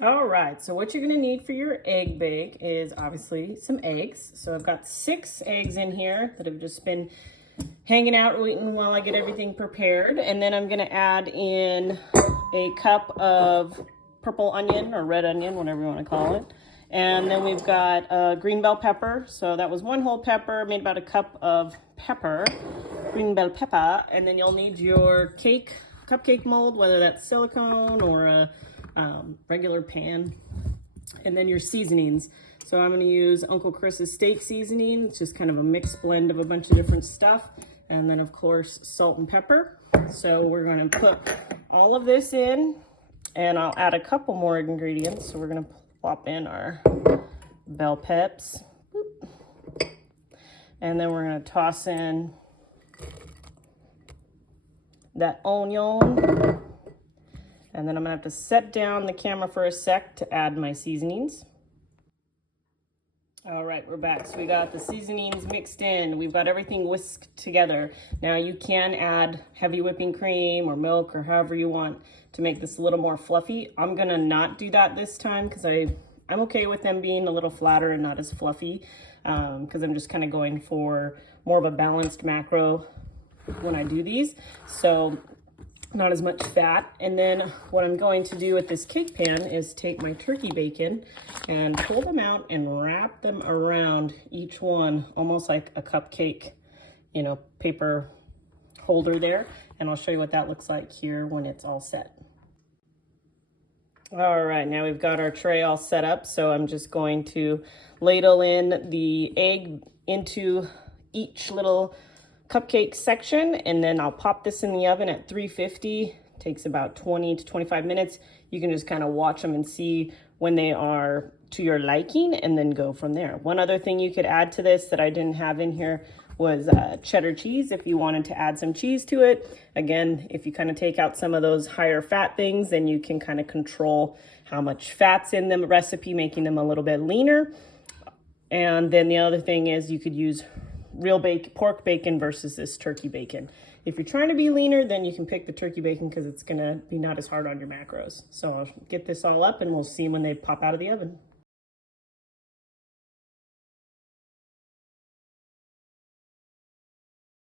All right, so what you're gonna need for your egg bake is obviously some eggs. So I've got 6 eggs in here that have just been hanging out waiting while I get everything prepared. And then I'm gonna add in a cup of purple onion or red onion, whatever you wanna call it. And then we've got green bell pepper. So that was 1 whole pepper, made about a cup of pepper, green bell pepper. And then you'll need your cupcake mold, whether that's silicone or a regular pan, and then your seasonings. So I'm going to use Uncle Chris's steak seasoning. It's just kind of a mixed blend of a bunch of different stuff, and then of course salt and pepper. So we're going to put all of this in, and I'll add a couple more ingredients. So we're going to plop in our bell peps, and then we're going to toss in that onion. And then I'm gonna have to set down the camera for a sec to add my seasonings. All right, we're back. So we got the seasonings mixed in. We've got everything whisked together. Now you can add heavy whipping cream or milk or however you want to make this a little more fluffy. I'm gonna not do that this time because I'm okay with them being a little flatter and not as fluffy because I'm just kind of going for more of a balanced macro when I do these. So not as much fat. And then what I'm going to do with this cake pan is take my turkey bacon and pull them out and wrap them around each one, almost like a cupcake, you know, paper holder there. And I'll show you what that looks like here when it's all set. All right, now we've got our tray all set up. So I'm just going to ladle in the egg into each little cupcake section, and then I'll pop this in the oven at 350. Takes about 20 to 25 minutes. You can just kind of watch them and see when they are to your liking and then go from there. One other thing you could add to this that I didn't have in here was cheddar cheese if you wanted to add some cheese to it. Again, if you kind of take out some of those higher fat things, then you can kind of control how much fat's in the recipe, making them a little bit leaner. And then the other thing is you could use real pork bacon versus this turkey bacon. If you're trying to be leaner, then you can pick the turkey bacon because it's gonna be not as hard on your macros. So I'll get this all up and we'll see when they pop out of the oven.